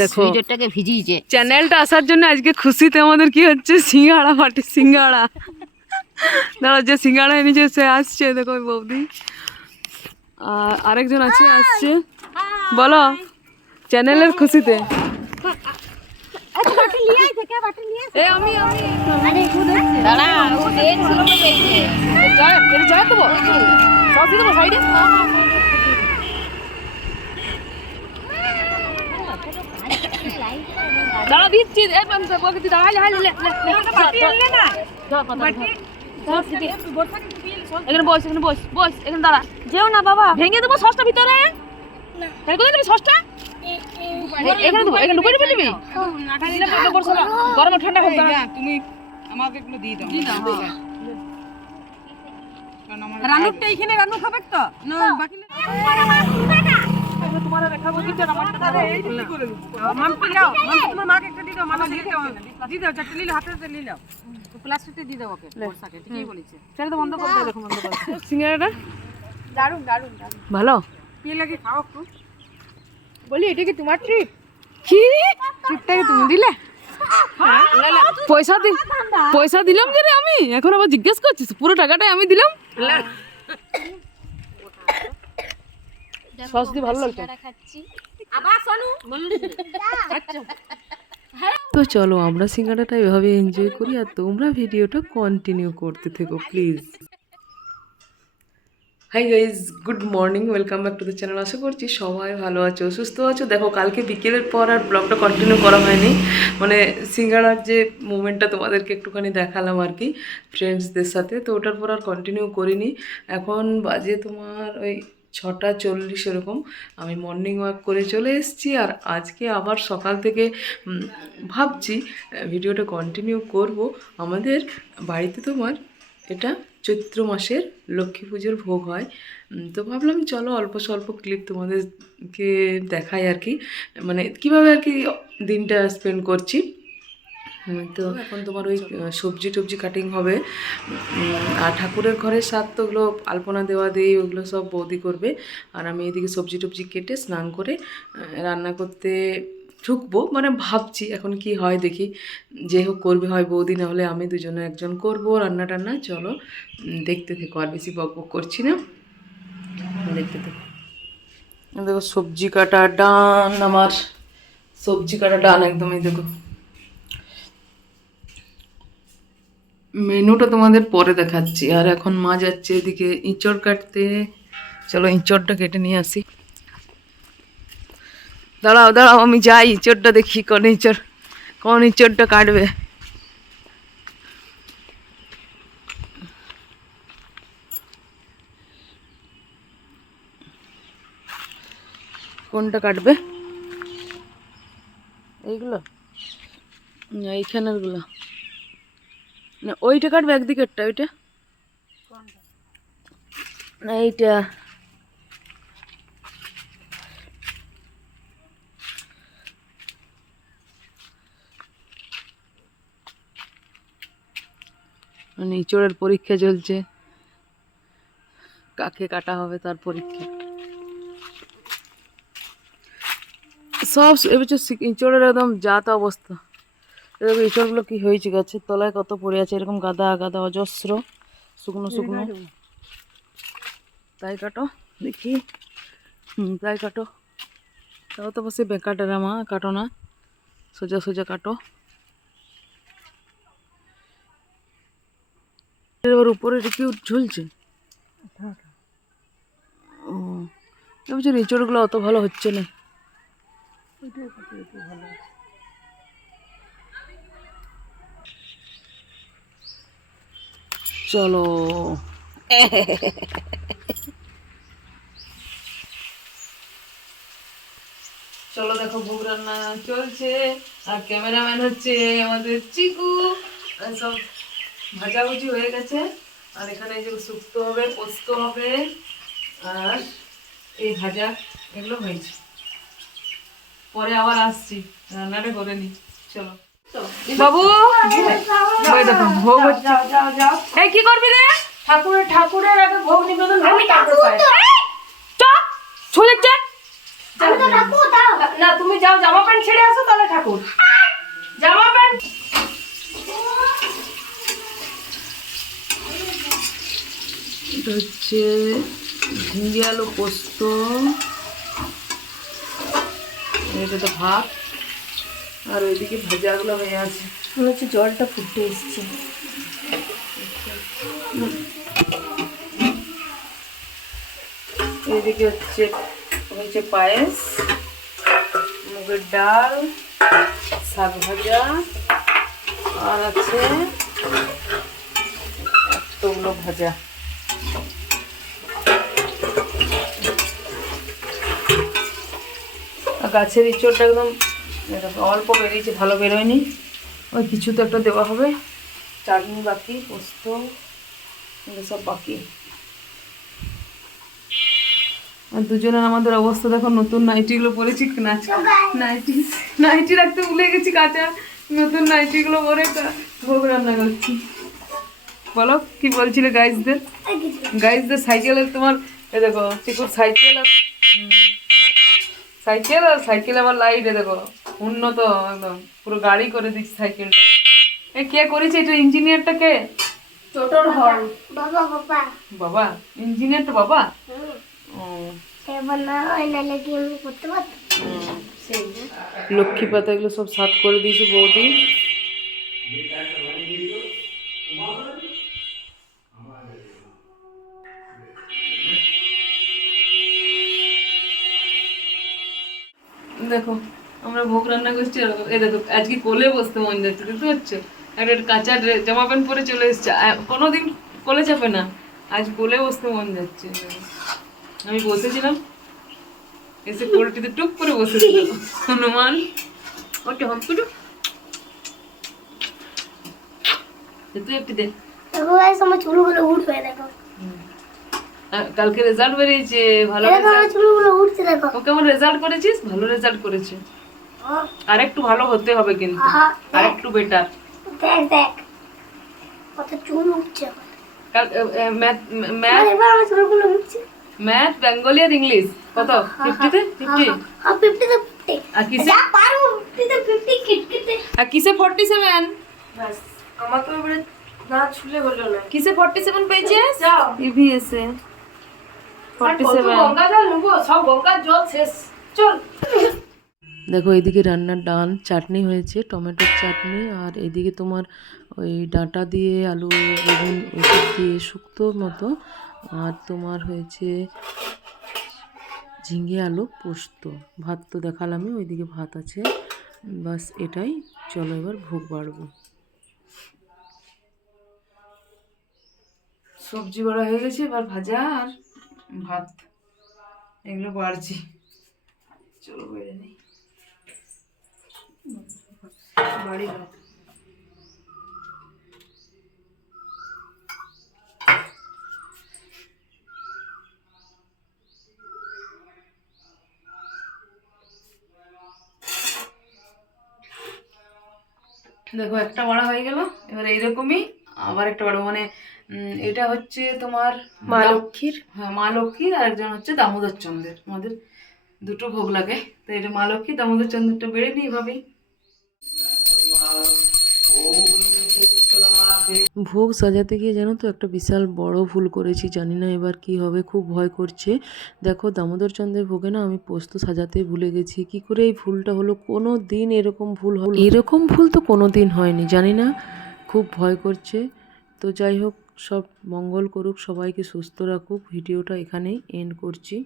দেখো। সুইটারটাকে ভিজিয়েছে। চ্যানেলটা আসার জন্য আজকে খুশিতে আমাদের কি হচ্ছে? সিঙ্গাড়া পাটি সিঙ্গাড়া। দাঁড়া যে সিঙ্গাড়া এনেছে সে আসছে দেখো বৌদি। আর আরেকজন আছে আসছে। বলো চ্যানেলের খুশিতে। এ আমি আমি দাঁড়া ও ডেট ছিল তো পেয়েছে জয় দেবো সস দিয়ে দেবো সাইডে দাঁড়া দিচ্ছি এ পান্তা বলতে দাঁড়া হালে হালে এখানে বস এখানে বস বস এখানে দাঁড়া। যেও না বাবা। ভেঙে দেবো সসটা ভিতরে? তাহলে কোথায় দেবে সসটা এখানে দেবো এখানে ঢুকে ঢুকে। দিবি গরম ঠান্ডা হোক। তুমি আমাকে এগুলো দিয়ে দাও। দিয়ে দাও, হ্যাঁ। রানুরটা এখানে রানু খাবে তো? না বাকি তোমার দেখাবো দিতে আমার মাম্পি যাও। মাম্পি তোমার মাকে একটা দিয়ে দাও। মামা দিয়ে দাও। দিয়ে দাও। চারটে নিলে হাতে নিয়ে নাও প্লাস্টিকটা দিয়ে দাও ওকে বর্ষাকে ঠিকই বলেছে। সেটা তো বন্ধ করে দাও দেখো বন্ধ করে সিঙ্গারাটা? দারুণ দারুণ দারুণ ভালো? কি লাগে খাও একটু। বলি এটা কি তোমার ট্রিপ কি? ট্রিপটাকে তুমি দিলে? পয়সা দি পয়সা দিলাম যে রে আমি? এখন আবার জিজ্ঞেস করছিস পুরো টাকাটাই আমি দিলাম? সস দিয়ে ভালো লাগছে তো চলো আমরা সিঙ্গাড়াটা এভাবে এনজয় করি আর তোমরা ভিডিওটা কন্টিনিউ করতে থেকো please hi guys good morning welcome back to the channel আশা করছি সবাই ভালো আছো সুস্থ আছো। দেখো কালকে বিকেলের পর আর ব্লগটা কন্টিনিউ করা হয়নি। মানে সিঙ্গাড়ার যে মুভমেন্টটা তোমাদেরকে একটুখানি দেখালাম আর কি ফ্রেন্ডসদের সাথে। তো ওটার পর আর কন্টিনিউ করিনি। এখন বাজে তোমার ওই ছটা চল্লিশ এরকম আমি মর্নিং ওয়াক করে চলে এসেছি আর আজকে আবার সকাল থেকে ভাবছি ভিডিওটা কন্টিনিউ করব। আমাদের বাড়িতে তোমার এটা চৈত্র মাসের লক্ষ্মী পুজোর ভোগ হয়। তো ভাবলাম চলো অল্প স্বল্প ক্লিপ তোমাদেরকে দেখাই আর কি। মানে কীভাবে আর কি দিনটা স্পেন্ড করছি। তো এখন তোমার ওই সবজি টবজি কাটিং হবে। আর ঠাকুরের ঘরের স্বাদ তো ওগুলো আলপনা দেওয়া দিয়ে ওগুলো সব বৌদি করবে। আর আমি এদিকে সবজি টবজি কেটে স্নান করে রান্না করতে ঢুকবো। মানে ভাবছি এখন কি হয় দেখি। যে হোক করবে হয় বৌদি না হলে আমি দুজনে একজন করব রান্না টান্না। চলো দেখতে থেকো। আর বেশি বক বক করছি না। দেখতে থেকো। দেখো সবজি কাটা ডান আমার। সবজি কাটা ডান একদমই দেখো। মেনুটা তোমাদের পরে দেখাচ্ছি। আর এখন মা যাচ্ছে এদিকে ইঁচড় কাটতে। চলো ইঁচড়টা কেটে নিয়ে আসি। দাঁড়াও দাঁড়াও, আমি যাই ইঁচড়টা দেখি কোন ইঁচড়, কোন ইঁচড়টা কাটবে। কোনটা কাটবে? এইগুলো? এইখানেরগুলো। ওইটা কাটবে একদিকেরটা, ওইটা? এইটা। মানে ইঁচড়ের পরীক্ষা চলছে। কাকে কাটা হবে তার পরীক্ষা। সব এবছর ইঁচড়ের একদম জাত অবস্থা। এরকম ইঁচড়গুলো কি হয়েছে? গাছের তলায় কত পড়ে আছে? এরকম গাদা গাদা অজস্র শুকনো শুকনো। তাই কাটো দেখি। হুম তাই কাটো। তাও তো বসে বেকাটা মা কাটো না। সোজা সোজা কাটো। এবার উপরে কি ঝুলছে? ও এবছর ইঁচড়গুলো অত ভালো হচ্ছে না। চলো। চলো দেখো ভোগ রান্না চলছে, আর ক্যামেরাম্যান হচ্ছে আমাদের চিকু। সব ভাজাভুজি হয়ে গেছে। আর এখানে যে শুক্তো হবে, পোস্ত হবে, আর এই ভাজা এগুলো হয়েছে। পরে আবার আসছি, রান্নাটা করে নি চলো। বাবু! ওই দেখো ভোগ হচ্ছে। এই কি করবি রে? ঠাকুরের ঠাকুরের আগে ভোগ নিবেদন চপ সোজা চপ না তুমি যাও জামা প্যান্ট ছেড়ে আসো তাহলে ঠাকুর। জামা প্যান্ট। হচ্ছে ঝিঙ্গে আলু পোস্ত। এটা তো ভাত। আর ওইদিকে ভাজাগুলো হয়ে আছে। মনে হচ্ছে জলটা ফুটে এসছে। এইদিকে হচ্ছে হচ্ছে পায়েস মুগের ডাল শাক ভাজা আর আছে এতগুলো ভাজা। আর গাছের ইঁচড়টা একদম অল্প বেরিয়েছে, ভালো বেরোয়নি। ওই কিছু তো একটা দেওয়া হবে। চাটনি বাকি, পোস্ত সব বাকি। আর দুজনের আমাদের অবস্থা দেখো, নতুন নাইটিগুলো পরেছি, নাচ নাইটি নাইটি রাখতে ভুলে গেছি, কাঁচা। নতুন নাইটিগুলো পরে ভোগ রান্না করছি। বলো, কি বলছিলে গাইজদের? গাইজদের সাইকেলের তোমার, এ দেখো সাইকেল আর সাইকেল আর সাইকেল আবার লাইট এ দেখো। উন্নত একদম। পুরো গাড়ি করে দিচ্ছে সাইকেলটা। এ কে করেছে? এটা ইঞ্জিনিয়ারটা কে? টোটোর হর্ন বাবা বাবা। বাবা ইঞ্জিনিয়ারটা বাবা? ও। আমি করতে পারতাম। লক্ষ্মী পাতা এগুলো সব সাত করে দিয়েছে বৌদি। দেখো আমরা ভোগ রান্না করছি এই দেখো আজকে কোলে বসতে মন যাচ্ছে দেখতে পাচ্ছ? একটা কাঁচা ড্রেস জামা প্যান্ট পরে চলে এসছে। কোনোদিন কোলে চাপে না আজ কোলে বসতে মন যাচ্ছে। আমি বসেছিলাম এসে কোলটিতে টুক করে বসে দিল। হনুমান ওকে হম্পিটু তুই একটু দে। আমার চুলগুলো উঠবে দেখো। কালকে রেজাল্ট বেরিয়েছে ভালো আমার রেজাল্ট করেছিস? ভালো রেজাল্ট করেছে। আর একটু ভালো হতে হবে কিন্তু। আর একটু বেটার দেখ দেখ। কত চুল উঠছে কাল ম্যাথ ম্যাথ এবার আমার চুলগুলো উঠছে। ম্যাথ বেঙ্গলি আর ইংলিশ। কত? ফিফটিতে ফিফটি হ্যাঁ ফিফটিতে ফিফটি আর কিসে? যা পারো ফিফটিতে ফিফটি কিটকিতে আর কিসে ফর্টি সেভেন আমার তো এবারে না ছুলে হলো না। কিসে ফর্টি সেভেন পেয়েছিস? যাও। ইভিএস এ। ফর্টি কত সেভেন গঙ্গা জল নেব? সব গঙ্গার জল শেষ। চল। দেখো, এইদিকে রান্নার ডাল, চাটনি হয়েছে, টমেটোর চাটনি, আর এদিকে তোমার ওই ডাঁটা দিয়ে আলু বেগুন ওষুধ দিয়ে শুক্তো মতো, আর তোমার হয়েছে ঝিঙে আলু পোস্ত। ভাত তো দেখালামই, ওইদিকে ভাত আছে। বাস এটাই, চলো এবার ভোগ বাড়বো। সবজি বড়া হয়ে গেছে, এবার ভাজা আর ভাত। এগুলো বাড়ছি। চলো বেড়ে নেই। বাড়ি দেখো একটা বড়া হয়ে গেল। এবার এইরকমই আবার একটা বড়। মানে উম, এটা হচ্ছে তোমার মা লক্ষ্মীর? হ্যাঁ মা লক্ষ্মীর আর একজন হচ্ছে দামোদর চন্দ্রের আমাদের দুটো ভোগ লাগে। তো এটা মা লক্ষ্মী দামোদর চন্দ্রটা বেড়ে নিই এভাবেই ভোগ সাজাতে গিয়ে জানো তো একটা বিশাল বড় ভুল করেছি, জানি না এবার কি হবে, খুব ভয় করছে। দেখো দামোদর চন্দ্রের ভোগে না আমি পোস্ত সাজাতে ভুলে গেছি, কি করে এই ভুলটা হলো? কোনো দিন এরকম ভুল হলো এরকম ভুল তো কোনো দিন হয়নি, জানি না, খুব ভয় করছে। তো যাই হোক, সব মঙ্গল করুক, সবাইকে সুস্থ রাখুক। ভিডিওটা এখানেই এন্ড করছি।